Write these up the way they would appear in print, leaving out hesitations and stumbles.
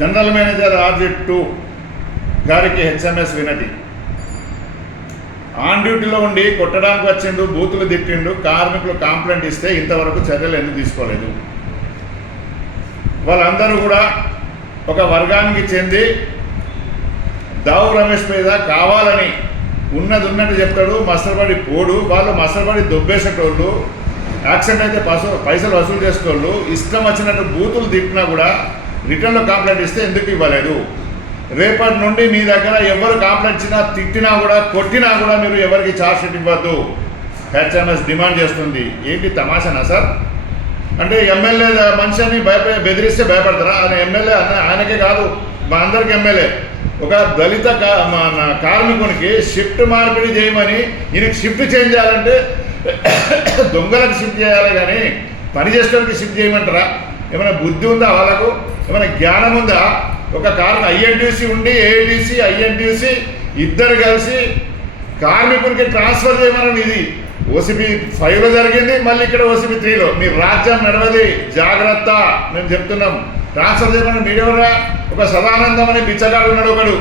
General manager RZ2 గారికి HMS వినతి. On డ్యూటీలో ఉండి కొట్టడానికి వచ్చిండు, బూతులు తిట్టిండు, కార్మికులు కంప్లైంట్ ఇస్తే ఇంతవరకు చర్యలు ఎందుకు తీసుకోలేదు? వాళ్ళందరూ కూడా ఒక వర్గానికి చెంది దావు రమేష్ మీద కావాలని ఉన్నది ఉన్నట్టు చెప్తాడు, మసలబడి పోడు. వాళ్ళు మసలబడి దొబ్బేసేటోళ్ళు, యాక్సిడెంట్ అయితే పైసలు వసూలు చేసేటోళ్ళు, ఇష్టం వచ్చినట్టు బూతులు తిట్టినా కూడా రిటర్న్లో కంప్లైంట్ ఇస్తే ఎందుకు ఇవ్వలేదు? రేపటి నుండి మీ దగ్గర ఎవరు కంప్లైంట్ ఇచ్చినా, తిట్టినా కూడా, కొట్టినా కూడా మీరు ఎవరికి ఛార్జ్ షీట్ ఇవ్వద్దు హెచ్ఎంఎస్ డిమాండ్ చేస్తుంది. ఏంటి తమాషానా సార్? అంటే ఎమ్మెల్యే మనిషిని బెదిరిస్తే భయపడతారా? ఆయన ఎమ్మెల్యే ఆయనకే కాదు, మా అందరికి ఎమ్మెల్యే. ఒక దళిత కార్మికునికి షిఫ్ట్ మార్పిడి చేయమని, ఈయనకి షిఫ్ట్ చేంజ్ చేయాలంటే దొంగలకు షిఫ్ట్ చేయాలి కానీ పని చేసేవారికి షిఫ్ట్ చేయమంటారా? ఏమైనా బుద్ధి ఉందా వాళ్ళకు? ఏమైనా జ్ఞానం ఉందా? ఒక కారణం ఐఎన్టీసీ ఉండి ఏఐటీసీ ఐఎన్టీసీ ఇద్దరు కలిసి కార్మికునికి ట్రాన్స్ఫర్ చేయమని, ఇది OCP 5లో జరిగింది, మళ్ళీ ఇక్కడ OCP 3లో. మీ రాజ్యం నడవది, జాగ్రత్త మేము చెప్తున్నాం. ట్రాన్స్ఫర్ చేయమని మీరెవరా? ఒక సదానందం అని బిచ్చగాడు ఉన్నాడు ఒకడు,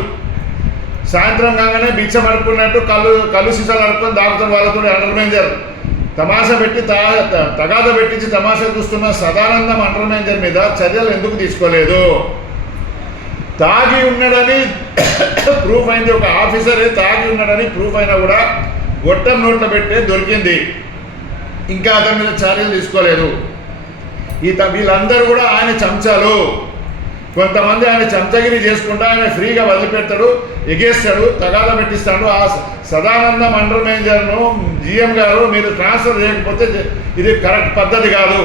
సాయంత్రం కాగానే బిచ్చ పడుకున్నట్టు కళ్ళు సీసాలు అడుక్కొని దాగుతాడు వాళ్ళతో. అండర్ మేనేజర్ తమాషా పెట్టి తగాద పెట్టించి తమాషా చూస్తున్న సదానందం అండర్ మేనేజర్ మీద చర్యలు ఎందుకు తీసుకోలేదు? తాగి ఉన్నాడని ప్రూఫ్ అయింది, ఒక ఆఫీసరే తాగి ఉన్నాడని ప్రూఫ్ అయినా కూడా గొట్టం నోట్లో పెట్టే దొరికింది, ఇంకా అతని మీద చర్యలు తీసుకోలేదు. వీళ్ళందరూ కూడా ఆయన చెంచాలు. కొంతమంది ఆయన చెంచగిరి చేసుకుంటూ ఆయన ఫ్రీగా వదిలిపెడతాడు, ఎగేస్తాడు, తగాద పెట్టిస్తాడు. ఆ సదానందం అండర్ మేనేజర్ను GM గారు మీరు ట్రాన్స్ఫర్ చేయకపోతే ఇది కరెక్ట్ పద్ధతి కాదు,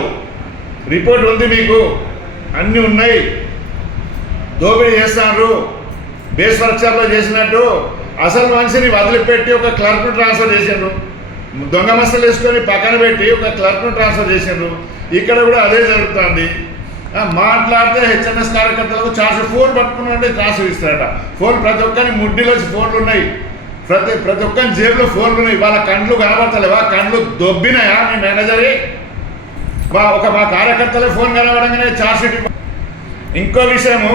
రిపోర్ట్ ఉంది మీకు, అన్నీ ఉన్నాయి. దోపిడీ చేస్తున్నారు, బేస్ వర్క్షాప్లో చేసినట్టు అసలు మనిషిని వదిలిపెట్టి ఒక క్లర్క్ను ట్రాన్స్ఫర్ చేసిండ్రు, దొంగ మస్తలు వేసుకొని పక్కన పెట్టి ఒక క్లర్క్ను ట్రాన్స్ఫర్ చేసిండ్రు. ఇక్కడ కూడా అదే జరుగుతుంది. మాట్లాడితే హెచ్ఎంఎస్ కార్యకర్తలకు ఛార్జ్ ఫోన్ పట్టుకుని ట్రాన్స్ఫర్ ఇస్తారట. ఫోన్ ప్రతి ఒక్కరి ముడ్డిలో ఫోన్లు ఉన్నాయి, ప్రతి ఒక్కరి జేబులో ఫోన్లు ఉన్నాయి. వాళ్ళ కండ్లు కనబడతలేవా? కండ్లు దొబ్బినాయా మీ మేనేజరే? మా కార్యకర్తలే ఫోన్ కనబడంగానే ఛార్జ్ షీట్. ఇంకో విషయము,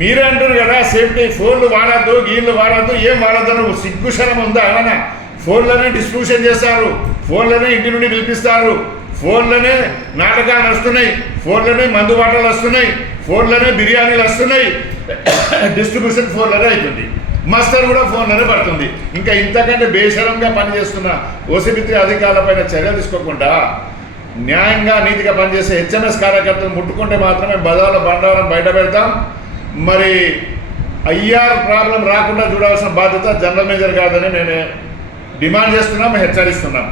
మీరే అంటారు కదా సేఫ్టీ, ఫోన్లు వాడద్దు, గీళ్ళు వాడద్దు, ఏం వాడద్దు అని సిగ్గుశరం ఉందా? ఏమన్నా ఫోన్లోనే డిస్ట్రిబ్యూషన్ చేస్తారు, ఫోన్లోనే ఇంటి నుండి పిలిపిస్తారు, ఫోన్లోనే నాటకాలు వస్తున్నాయి, ఫోన్లోనే మందు బాటలు వస్తున్నాయి, ఫోన్లోనే బిర్యానీలు వస్తున్నాయి, డిస్ట్రిబ్యూషన్ ఫోన్లోనే అవుతుంది, మస్టర్ కూడా ఫోన్లోనే పడుతుంది. ఇంకా ఇంతకంటే బేషరంగా పనిచేస్తున్న OCP 3 అధికారులపైన చర్యలు తీసుకోకుండా న్యాయంగా నీతిగా పనిచేసే హెచ్ఎంఎస్ కార్యకర్తలు ముట్టుకుంటే మాత్రమే బండారం బయట పెడతాం. మరి IR ప్రాబ్లం రాకుండా చూడాల్సిన బాధ్యత జనరల్ మేనేజర్ కాదని నేను డిమాండ్ చేస్తున్నాం, హెచ్చరిస్తున్నాం.